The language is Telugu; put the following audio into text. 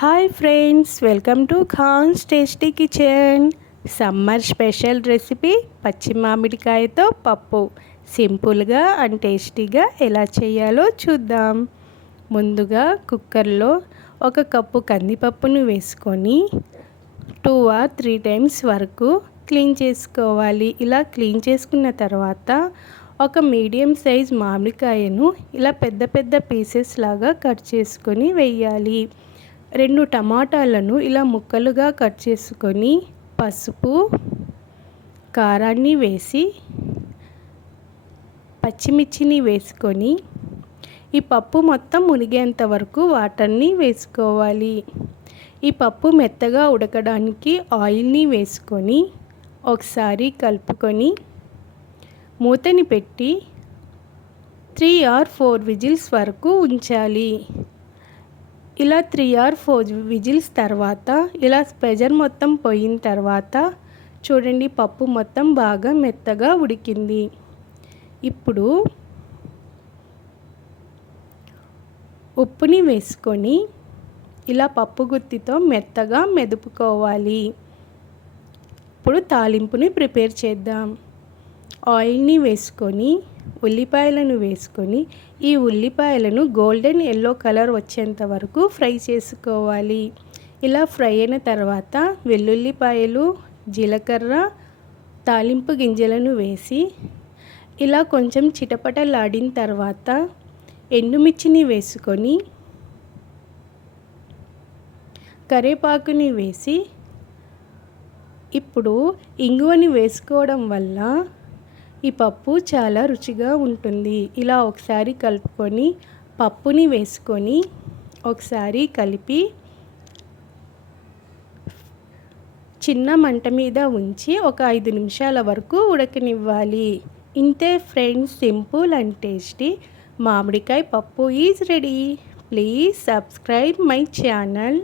Hi friends, welcome to Khan's tasty kitchen. Summer special recipe పచ్చి మామిడికాయతో పప్పు సింపుల్గా అండ్ టేస్టీగా ఎలా చేయాలో చూద్దాం. ముందుగా కుక్కర్లో 1 కప్పు కందిపప్పును వేసుకొని 2 or 3 టైమ్స్ వరకు క్లీన్ చేసుకోవాలి. ఇలా క్లీన్ చేసుకున్న తర్వాత ఒక మీడియం సైజ్ మామిడికాయను ఇలా పెద్ద పెద్ద పీసెస్ లాగా కట్ చేసుకొని వేయాలి. 2 టమాటాలను ఇలా ముక్కలుగా కట్ చేసుకొని పసుపు, కారాన్ని వేసి పచ్చిమిర్చిని వేసుకొని ఈ పప్పు మొత్తం మునిగేంత వరకు వాటర్ని వేసుకోవాలి. ఈ పప్పు మెత్తగా ఉడకడానికి ఆయిల్ని వేసుకొని ఒకసారి కలుపుకొని మూతని పెట్టి 3 or 4 విజిల్స్ వరకు ఉంచాలి. ఇలా 3 or 4 విజిల్స్ తర్వాత ఇలా ప్రెషర్ మొత్తం పోయిన తర్వాత చూడండి, పప్పు మొత్తం బాగా మెత్తగా ఉడికింది. ఇప్పుడు ఉప్పుని వేసుకొని ఇలా పప్పు గుత్తితో మెత్తగా మెదుపుకోవాలి. ఇప్పుడు తాలింపుని ప్రిపేర్ చేద్దాం. ఆయిల్ని వేసుకొని ఉల్లిపాయలను వేసుకొని ఈ ఉల్లిపాయలను గోల్డెన్ ఎల్లో కలర్ వచ్చేంత వరకు ఫ్రై చేసుకోవాలి. ఇలా ఫ్రై అయిన తర్వాత వెల్లుల్లిపాయలు, జీలకర్ర, తాలింపు గింజలను వేసి ఇలా కొంచెం చిటపటలాడిన తర్వాత ఎండుమిర్చిని వేసుకొని కరివేపాకుని వేసి ఇప్పుడు ఇంగువని వేసుకోవడం వల్ల ఈ పప్పు చాలా రుచిగా ఉంటుంది. ఇలా ఒకసారి కలుపుకొని పప్పుని వేసుకొని ఒకసారి కలిపి చిన్న మంట మీద ఉంచి ఒక 5 నిమిషాల వరకు ఉడకనివ్వాలి. ఇంతే ఫ్రెండ్స్, సింపుల్ అండ్ టేస్టీ మామిడికాయ పప్పు is ready. Please subscribe my channel.